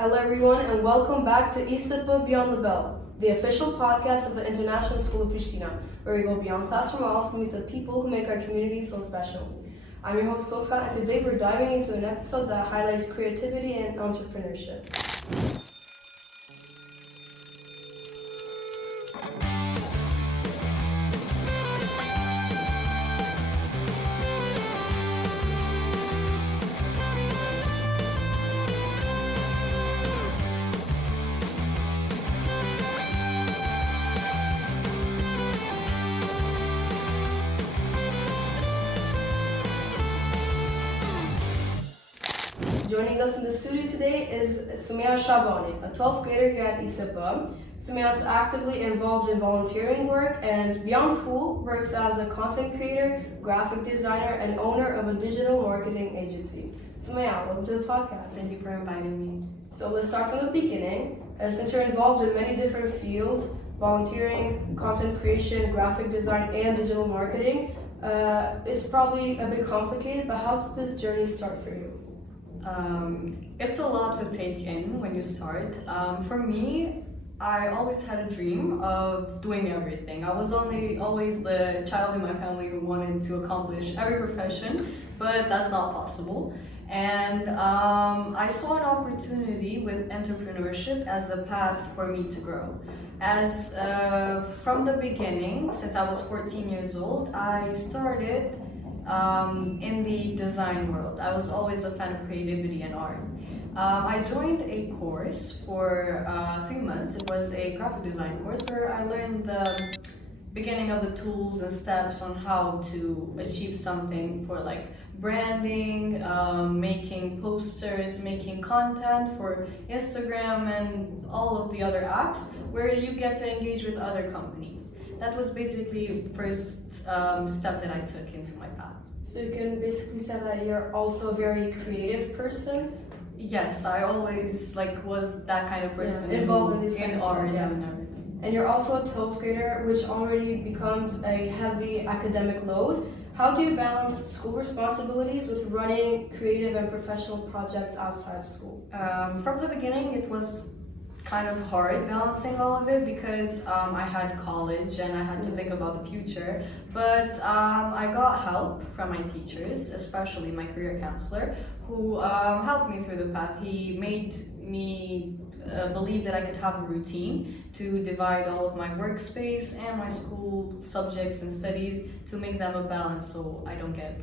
Hello everyone and welcome back to ISP Beyond the Bell, the official podcast of the International School of Pristina, where we go beyond classroom walls to meet the people who make our community so special. I'm your host Tosca, and today we're diving into an episode that highlights creativity and entrepreneurship. Joining us in the studio today is Sumea Shabani, a 12th grader here at ISP. Sumea is actively involved in volunteering work and beyond school works as a content creator, graphic designer, and owner of a digital marketing agency. Sumea, welcome to the podcast. Thank you for inviting me. So let's start from the beginning. Since you're involved in many different fields, volunteering, content creation, graphic design, and digital marketing, it's probably a bit complicated, but how did this journey start for you? It's a lot to take in when you start. For me, I always had a dream of doing everything. I was always the child in my family who wanted to accomplish every profession, but that's not possible. And I saw an opportunity with entrepreneurship as a path for me to grow. As from the beginning, since I was 14 years old, I started in the design world. I was always a fan of creativity and art. I joined a course for 3 months. It was a graphic design course where I learned the beginning of the tools and steps on how to achieve something for like branding, making posters, making content for Instagram and all of the other apps where you get to engage with other companies. That was basically the first step that I took into my path. So you can basically say that you're also a very creative person. Yes, I always was that kind of person, involved in these in art and everything. And you're also a 12th grader, which already becomes a heavy academic load. How do you balance school responsibilities with running creative and professional projects outside of school? From the beginning, it was kind of hard balancing all of it because I had college and I had to think about the future. But I got help from my teachers, especially my career counselor, who helped me through the path. He made me believe that I could have a routine to divide all of my workspace and my school subjects and studies to make them a balance so I don't get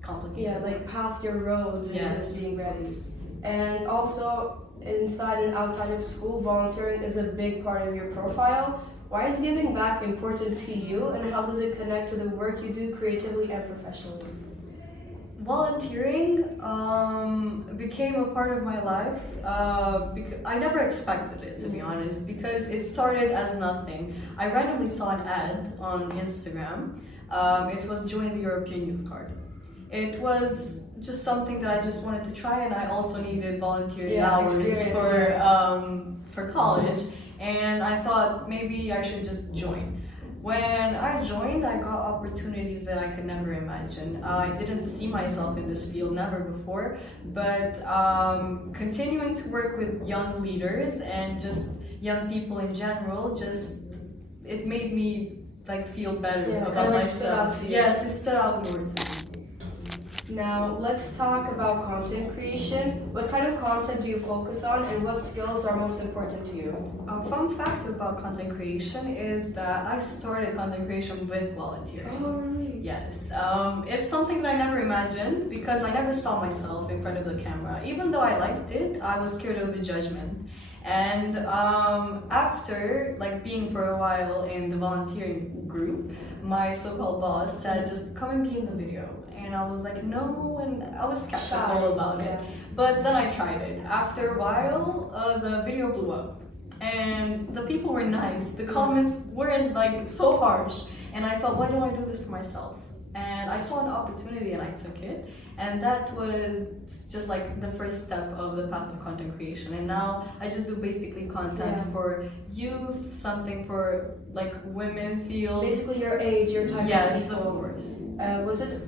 complicated. Yeah, path your roads into being ready. And also, inside and outside of school, volunteering is a big part of your profile. Why is giving back important to you, and how does it connect to the work you do creatively and professionally? Volunteering became a part of my life because I never expected it, to be honest, because it started as nothing. I randomly saw an ad on Instagram. It was join the European Youth Card. It was just something that I just wanted to try, and I also needed volunteering hours for college, and I thought maybe I should just join. When I joined, I got opportunities that I could never imagine. I didn't see myself in this field, never before, but continuing to work with young leaders and just young people in general, it made me feel better about myself. Yes, it stood out more to me. Now, let's talk about content creation. What kind of content do you focus on, and what skills are most important to you? Fun fact about content creation is that I started content creation with volunteering. Oh, really? Yes. It's something that I never imagined because I never saw myself in front of the camera. Even though I liked it, I was scared of the judgment. And after being for a while in the volunteering group, my so-called boss said, just come and be in the video. And I was like, no, and I was skeptical about it. But then I tried it. After a while, the video blew up. And the people were nice. The comments weren't so harsh. And I thought, why don't I do this for myself? And I saw an opportunity and I took it. And that was just the first step of the path of content creation. And now I just do basically content for youth, something for women field. Basically your age, your type of people. Yes, of course. Was it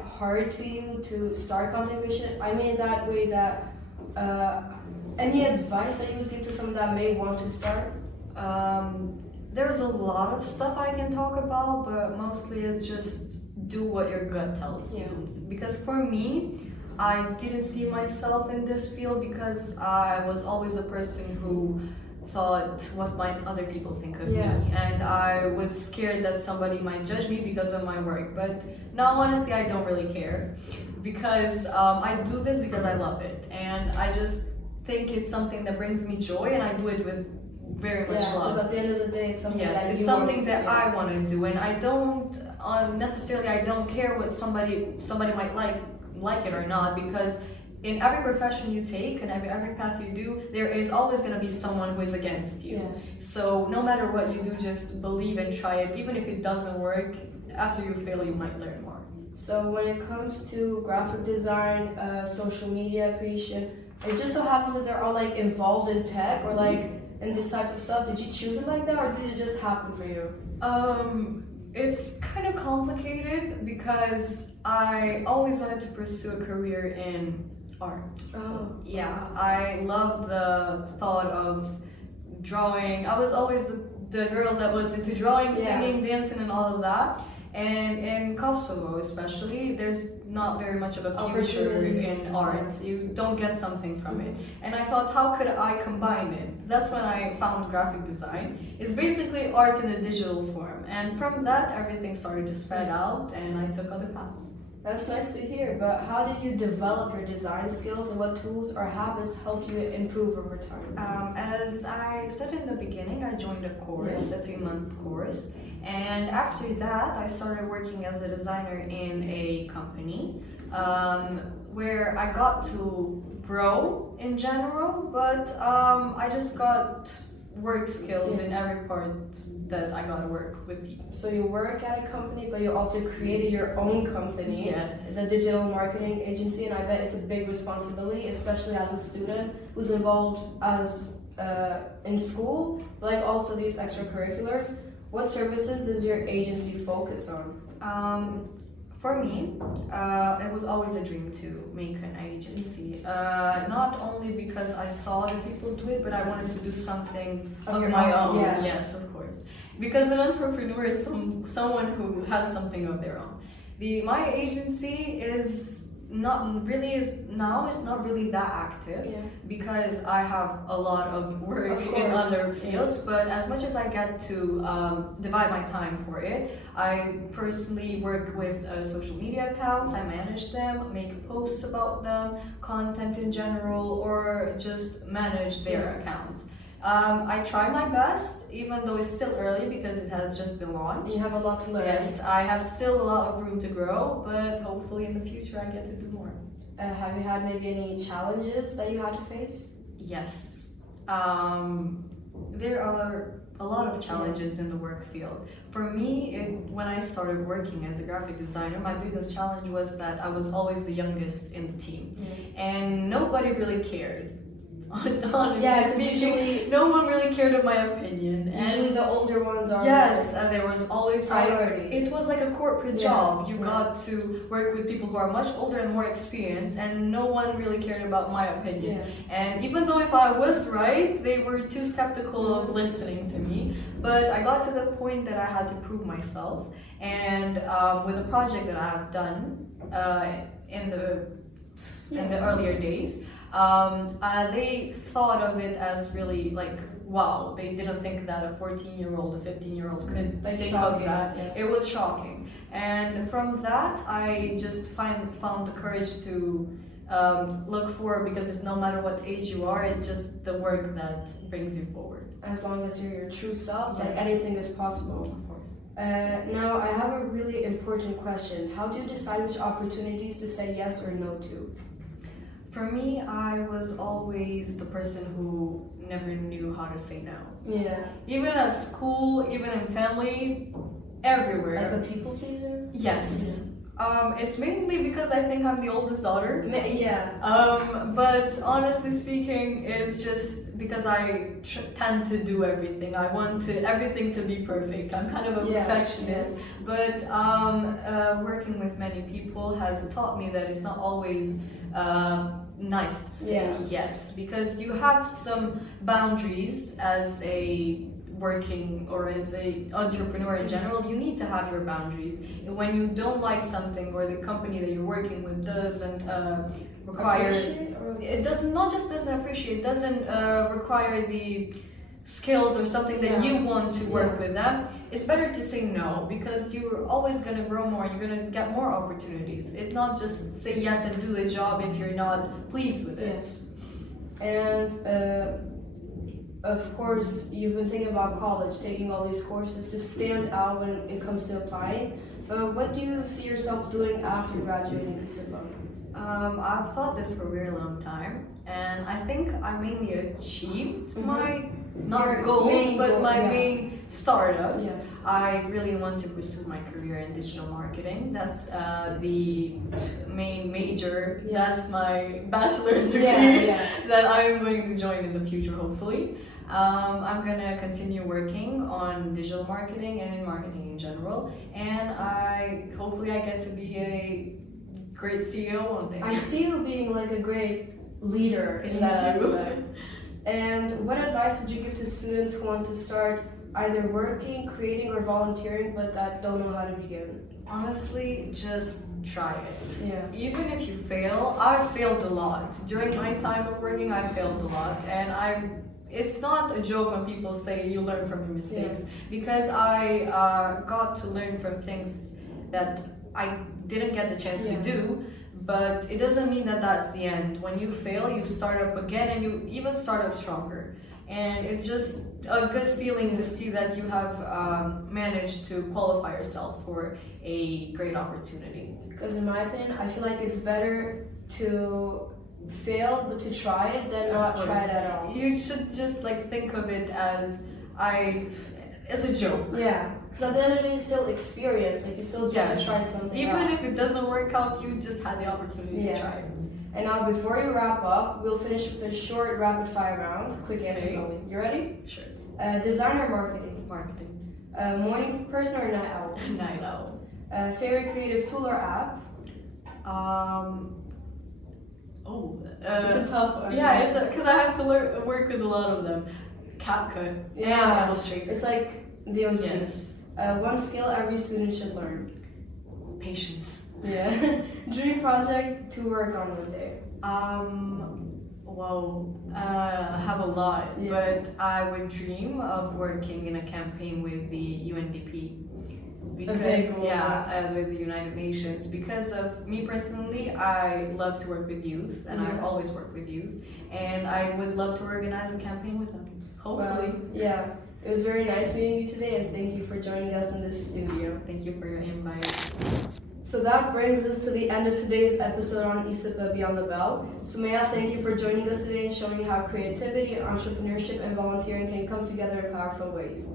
hard to you to start content creation? I mean that way that Any advice that you would give to someone that may want to start? There's a lot of stuff I can talk about, but mostly it's just do what your gut tells you. Because for me, I didn't see myself in this field because I was always a person who thought, what might other people think of me? And I was scared that somebody might judge me because of my work. But now, honestly, I don't really care because I do this because I love it. And I just think it's something that brings me joy, and I do it with very much love. Because at the end of the day, it's something that it's you something want to that I want to do, and I don't necessarily. I don't care what somebody might like it or not, because in every profession you take and every path you do, there is always going to be someone who is against you. So no matter what you do, just believe and try it. Even if it doesn't work, after you fail, you might learn more. So when it comes to graphic design, social media creation, it just so happens that they're all like involved in tech or like in this type of stuff. Did you choose it like that, or did it just happen for you? It's kind of complicated because I always wanted to pursue a career in art. Yeah, I love the thought of drawing. I was always the girl that was into drawing, singing, dancing, and all of that. And in Kosovo especially, there's not very much of a future in art. You don't get something from it. And I thought, how could I combine it? That's when I found graphic design. It's basically art in a digital form. And from that, everything started to spread out, and I took other paths. That's nice to hear, but how did you develop your design skills, and what tools or habits helped you improve over time? As I said in the beginning, I joined a course, a 3-month course, and after that I started working as a designer in a company where I got to grow in general, but I just got work skills in every part that I gotta work with people. So you work at a company, but you also created your own company, the digital marketing agency, and I bet it's a big responsibility, especially as a student who's involved as in school, but like also these extracurriculars. What services does your agency focus on? For me, it was always a dream to make an agency. Not only because I saw other people do it, but I wanted to do something of my own. Yes, of course. Because an entrepreneur is someone who has something of their own. My agency is not really that active because I have a lot of work in other fields, but as much as I get to divide my time for it, I personally work with social media accounts. I manage them, make posts about them, content in general, or just manage their accounts. I try my best, even though it's still early because it has just been launched. You have a lot to learn. Yes, I have still a lot of room to grow, but hopefully in the future I get to do more. Have you had maybe any challenges that you had to face? Yes. There are a lot of challenges in the work field. For me, when I started working as a graphic designer, my biggest challenge was that I was always the youngest in the team. And nobody really cared. Honestly speaking, no one really cared of my opinion. Usually the older ones are there was always priority. It was like a corporate job. You got to work with people who are much older and more experienced, and no one really cared about my opinion. And even though if I was right, they were too skeptical of listening to me. But I got to the point that I had to prove myself, and with a project that I have done in the earlier days, they thought of it as really like, wow, they didn't think that a 14-year-old, a 15-year-old could think of that. It was shocking. And from that, I just found the courage to look forward, because it's no matter what age you are, it's just the work that brings you forward. As long as you're your true self, like anything is possible. Now, I have a really important question. How do you decide which opportunities to say yes or no to? For me, I was always the person who never knew how to say no. Even at school, even in family, everywhere. Like a people pleaser? Yes. It's mainly because I think I'm the oldest daughter. But honestly speaking, it's just because I tend to do everything. I want everything to be perfect. I'm kind of a perfectionist. But working with many people has taught me that it's not always nice to say yes, because you have some boundaries as a working or as a entrepreneur in general. You need to have your boundaries, and when you don't like something or the company that you're working with doesn't require it doesn't not just doesn't appreciate, doesn't require the skills or something that you want to work with them, it's better to say no, because you're always going to grow more, you're going to get more opportunities. It's not just say yes and do the job if you're not pleased with it. Yes. And of course, you've been thinking about college, taking all these courses to stand out when it comes to applying. But what do you see yourself doing after graduating ISP? I've thought this for a very long time, and I think I mainly achieved my not goals, but my main startups. Yes. I really want to pursue my career in digital marketing. That's the main major. Yes. That's my bachelor's degree that I'm going to join in the future, hopefully. I'm gonna continue working on digital marketing and in marketing in general, and hopefully I get to be a great CEO one day. I see you being like a great leader in that aspect. And what advice would you give to students who want to start either working, creating, or volunteering, but that don't know how to begin? Honestly, just try it. Yeah. Even if you fail, I've failed a lot. During my time of working, I failed a lot, and it's not a joke when people say you learn from your mistakes, because I got to learn from things that I didn't get the chance to do, but it doesn't mean that that's the end. When you fail, you start up again, and you even start up stronger. And it's just a good feeling to see that you have managed to qualify yourself for a great opportunity. Because in my opinion, I feel like it's better to fail but to try it than not try it at all. You should just like think of it as a joke. Yeah, because at the end of the day, it's still experience. Like you still get to try something. Even if it doesn't work out, you just had the opportunity to try it. And now, before we wrap up, we'll finish with a short rapid fire round. Quick answers only. You ready? Sure. Design or marketing? Marketing. Morning person or night owl? Night owl. Favorite creative tool or app? It's a tough one. Yeah, it's because I have to work with a lot of them. CapCut and Illustrator. It's like the OG. Yes. One skill every student should learn. Patience. Yeah. Dream project to work on one day. I have a lot, but I would dream of working in a campaign with the UNDP. Because with the United Nations, because of me personally, I love to work with youth, and I've always worked with youth, and I would love to organize a campaign with them. Hopefully. Yeah, it was very nice meeting you today, and thank you for joining us in this studio. Thank you for your invite. So that brings us to the end of today's episode on ISP Beyond the Bell. Sumea, thank you for joining us today and showing how creativity, entrepreneurship, and volunteering can come together in powerful ways.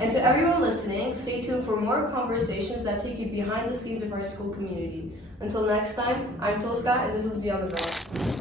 And to everyone listening, stay tuned for more conversations that take you behind the scenes of our school community. Until next time, I'm Tolska, and this is Beyond the Bell.